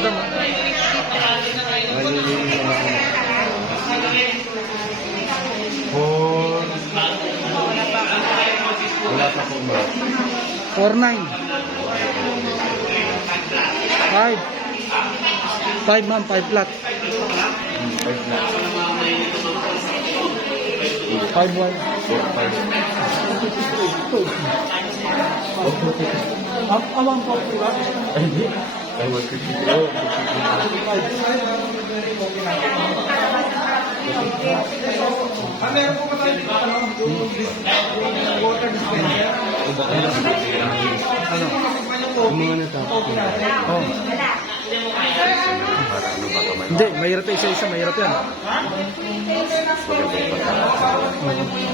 madam. Wala pa po ba? 4.9. 5. 5 ma'am, 5 flat. 5.1. Amang po, diba? Ay, hindi. Ay, 150. Meron po ba tayo water dispenser? Ano? Yung mga natapos ko. Oh. Para ano ba kamay? Hindi, mahirap isa-isa, mahirap yan.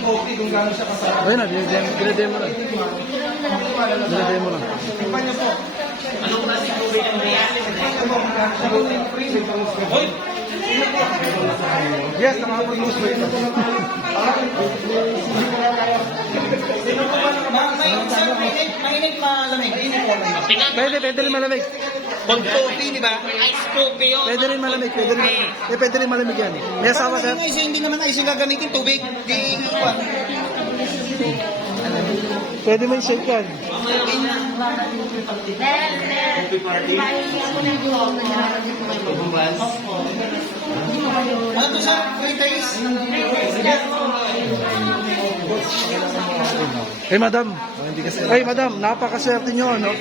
Okay, kung gano'n siya kasarap. Ayun na, dinademo lang. Dinademo lang. Iba niyo po. Yes, nakapag-lose weight. Mainit malamig. Pwede rin malamig. Pag coffee, di ba? Ice coffee yun. Pwede rin malamig, pwede rin malamig. Pwede rin malamig yan. May asawa sir? Hindi naman ice yung gagamitin tubig. Pwede mo i-shake yan. Ano to sir? Free taste? Eh madam, napakaswerte nyo, no?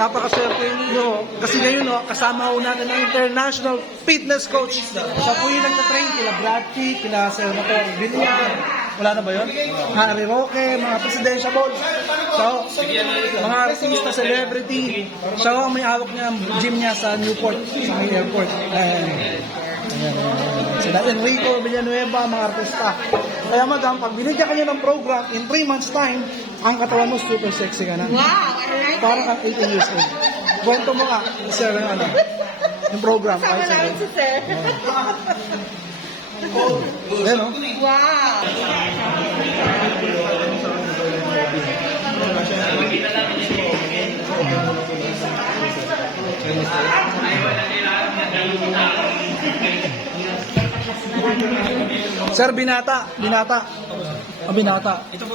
Napakaswerte nyo. Kasi ngayon, no, kasama ho natin ang international fitness coach. Sa po yung nagtatrain, kila Brad Pitt, kila Senator Villar. Wala na ba yun? Harry Roque, mga presidential balls. So, mga artista, celebrity. Siya ho ang may hawak niya, ang gym niya sa Newport, sa may airport. Sila Enrico Villanueva, mga artista. Kaya madam, pag binigyan ka niya ng program, in 3 months time, ang katawan mo super sexy ka na. Wow! Parang kang 18 years old. Kwento mo nga, sir, yung program. Sama Kahit namin si sir. Yan, no? Wow! Sir, binata. Binata.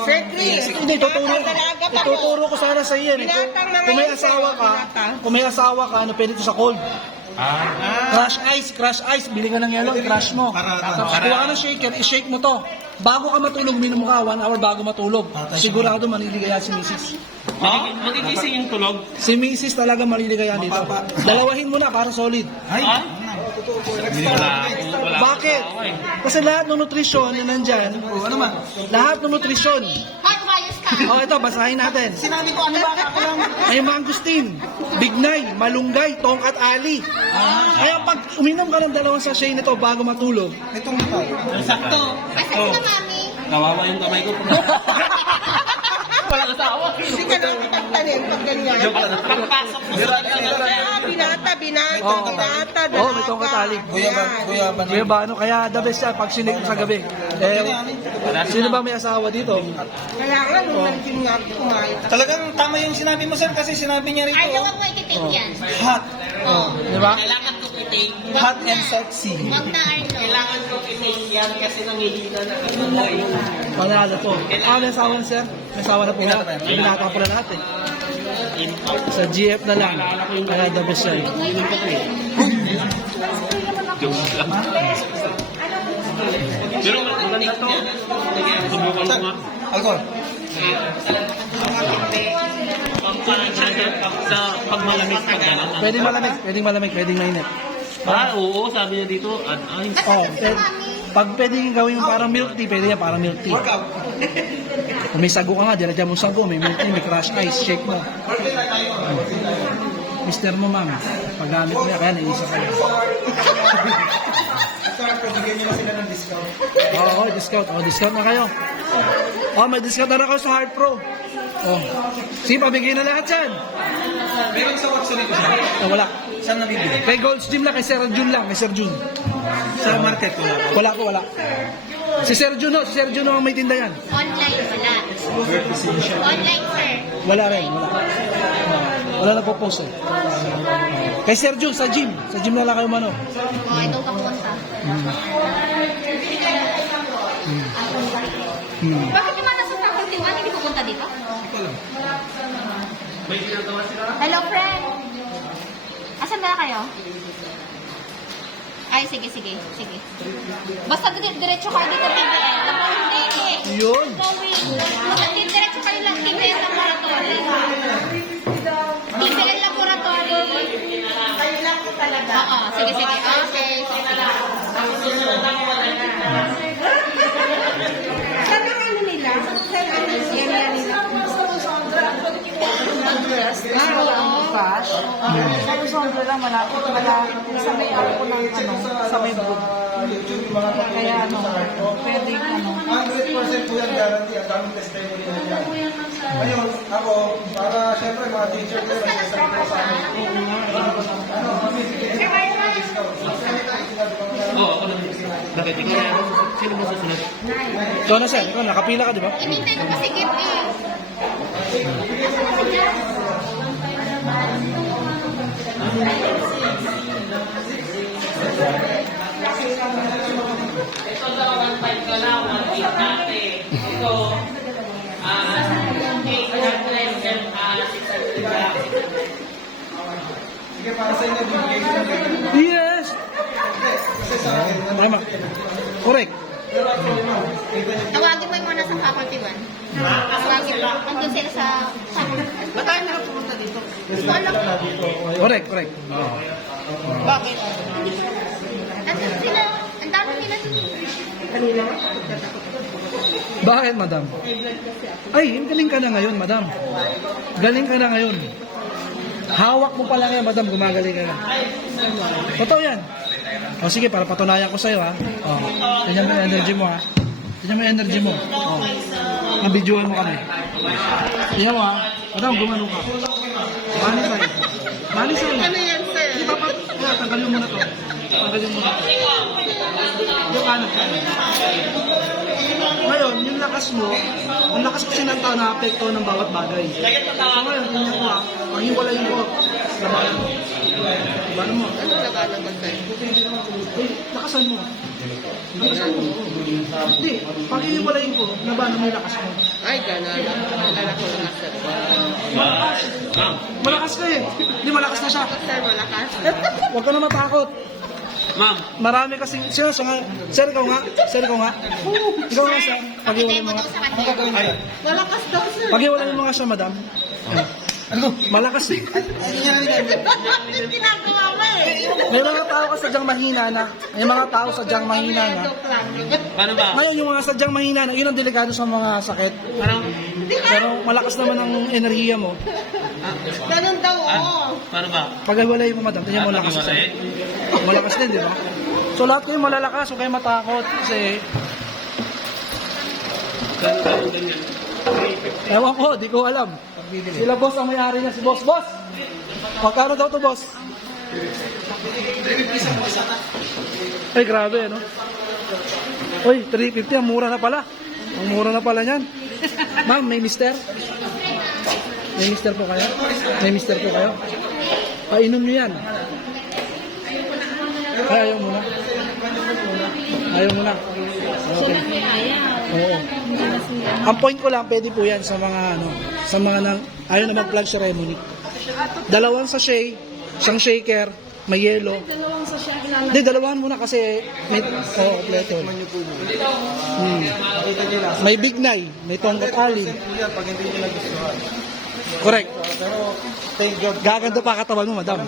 Sir Chris, Hindi, tuturo ko sana sa iyo. Binatang mga Kung may yun, asawa sir, ka, binata. kung may asawa ka, ano pwede ito sa cold? Crush ice, bili ka ng yelo, crush mo. Tapos kuha ka ng shaker, i-shake mo to. Bago ka matulog, minum ka 1 hour bago matulog. Sigurado maniligaya si Mrs. Magigising yung tulog. Si Mrs. talaga maniligaya dito. Dalawahin mo na para solid. Bakit? Kasi lahat ng nutrisyon na nandyan, lahat ng nutrisyon. Hot wires ka! Oh, ito, basahin natin. Sinabi ko, ano ba ako lang? May mangustin, bignay, malunggay, tongkat ali. Kaya pag uminom ka ng 2 sachet nito bago matulog, Itong ito. Sakto. Asan na mami? Kawawa yung kamay ko. Walang asawa. Hindi ka lang kitagtanin pag ganyan. Pagpasok mo sa Binata, Oh. binata, oh, may tongkat ali. Kuya ba, ano, kaya the best yan pag sinig sa gabi. Sino ba may asawa dito? Kaya nga, nung nag-gym nga ako, kumain. Talagang tama yung sinabi mo sir kasi sinabi niya rito. Ayaw ako ititig yan. Hot. Oh. Di ba? Kailangan ko i-take. Hot and sexy. Wag na Arno. Kailangan ko i-take yan kasi nangihina na ako. Panalo po. May asawa na sir? May asawa na po na. Binata po na lahat eh. Sa GF na lang. Kaya the best yan. Pero maganda to. Subukan mo nga. Alcohol. Sa pagmalamig pag gano'n. Pwedeng malamig, pwedeng mainit. Oo, sabi niya dito. Ay, Oh, pag pwedeng gawin yung parang milk tea, pwede yan parang milk tea. Kung may sago ka nga, dyan mo sago, may milk tea, may crush ice, shake mo. Mister mo ma'am, paggamit mo yan, kaya naisa ka yan. Bigyan niyo na sila ng discount. Oo, discount. Discount na kayo. May discount na kayo sa Heart Pro. Sige, pabigay na lahat yan. Meron sa Watson ito sir. Wala. Saan nabibili? Kay Gold's Gym lang, kay Sir Jun lang, kay Sir Jun. Sa market wala. Wala. Si Sir Jun ang may tinda yan. Online wala. Online, sir. Wala rin, wala. Wala na po post eh. Kay Sergio, sa gym. Sa gym na lang kayo mano. Oh, ito ka punta. Bakit naman nasa faculty 1, hindi pupunta dito? Hello, friend. Asan na kayo? Ay, sige. Basta diretso kayo dito, PBL. Hindi. Yun. Basta diretso kayo lang, PBL Laboratory. PBL Laboratory. Kayo lang po talaga. Oo, sige. Okay. Saan ang ano nila? Saan ang area nila? Cash. Sa Luzon lang malapit sa may ako ng sa may book. Kaya pwede 100% po yan guarantee. Ang daming testimony na yan. Ngayon, ako, para syempre mga teacher ko, nagsasabi sa amin. Bakit? Sino mo susunod? Ikaw na sir, ikaw nakapila ka di ba? Inintay ko kasi git eh. Ito daw, 1.5 ka lang, 1.8 dati. Ito, 800, 600 lang. Sige, para sa inyo, bigay ko na. Yes! Okay, ma. Correct. Tawagin mo yung mga nasa faculty 1. Tawagin mo. Andun sila sa... Ba't tayo nakapunta dito? Correct. Bakit? Andun sila. Ang dami nila dun. Bakit, madam? Ay, galing ka na ngayon, madam. Galing ka na ngayon. Hawak mo pa lang yan, madam, gumagaling ka na. Totoo yan. O sige, para patunayan ko sa'yo, ha. O, tignan mo yung energy mo, ha. Tignan mo yung energy mo. O, nabidyoan mo kami. Tignan mo, ha. Madam, gumano ka. Mani sa'yo. Ano yan, sir? Hindi, dapat, tanggalin mo na to. Tanggalin mo na to. Yung kanan. Ngayon, yung lakas mo, ang lakas kasi ng tao na-apekto ng bawat bagay. So ngayon, tingnan ko ha, paghiwalayin ko, labanan mo. Labanan mo. Ano labanan mo, sir? Eh, lakasan mo. Lakasan mo. Hindi, paghiwalayin ko, labanan mo yung lakas mo. Ay, gano'n. Alala ko na, sir. Malakas ka eh. Hindi, malakas na siya. Sir, malakas. Huwag ka na matakot. Ma'am, Marami kasing, sir, sir, ikaw nga. Sir, ikaw nga. Ikaw nga siya. Pakitay Paghiwalayin mo mo nga. daw sa kanya. Malakas daw, sir. Paghiwalayin mo nga siya, madam. Ano? Malakas eh. Bakit ginagawa mo eh? May mga tao ka sadyang mahina na. May mga tao sadyang mahina na. Joke lang. paano ba? Ngayon, yung mga sadyang mahina na, yun ang delikado sa mga sakit. Parang, Pero malakas naman ang enerhiya mo. Ganun daw, oo. paano ba? Pag-iwalay mo, madam, tingnan mo lakas siya. Malakas din, di ba? So lahat kayo malalakas, huwag kayo matakot. Kasi, ewan ko, di ko alam. Sila boss ang may-ari niya, si boss. Boss! Magkano daw to, boss? Ay, grabe, no? Uy, 350, ang mura na pala. Ang mura na pala niyan. Ma'am, may mister? May mister po kayo? May mister po kayo? Painom niyo yan. Ay, ayaw muna. Ayaw muna. Okay. Oo. Ang point ko lang, pwede po yan sa mga sa mga nang ayaw na mag-plug ceremony. Dalawang sachet, isang shaker, may yelo. Hindi, dalawahan muna kasi may kompleto. May big nine, may tongkat alin. Pag hindi nyo nagustuhan. Correct. Pero, thank God. Gaganda pa katawan mo, madam.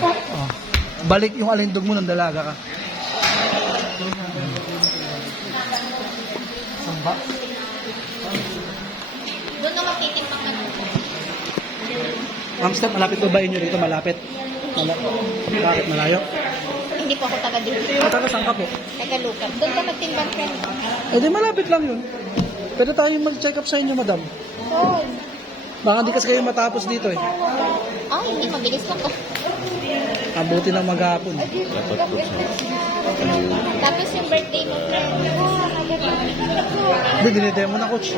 Oh. Balik yung alindog mo ng dalaga ka. Samba. Doon na magtitimpang ka. Ma'am Steph, malapit ba ba inyo dito? Malapit. Bakit malayo? Hindi po ako taga dito. Mataga saan ka po? Taga Lucas. Doon ka magtimbang, friend. Eh di malapit lang yun. Pwede tayo mag-check up sa inyo, madam. Oo. Baka hindi kasi kayo matapos dito eh. Ay, hindi. Mabilis lang to. Abuti ng maghapon. Tapos yung birthday mo, friend. Hindi, dinidemo na, coach.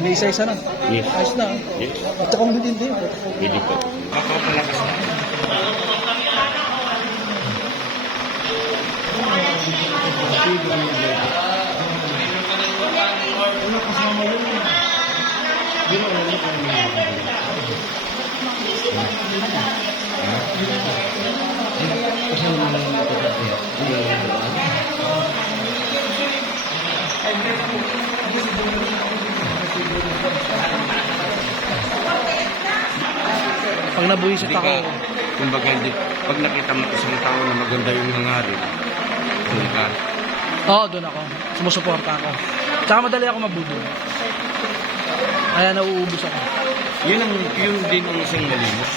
Iniisa-isa na. Yes. Ayos na. Yes. At saka hindi. Hindi po. Pag nabuhisit Hindi ako, ka, kumbaga hindi, pag nakita mo isang tao na maganda yung hangarin, doon ka. oo, doon ako. Sumusuporta ako. Tsaka madali ako mabudol. Kaya nauubos ako. Yun din ang isang malimot.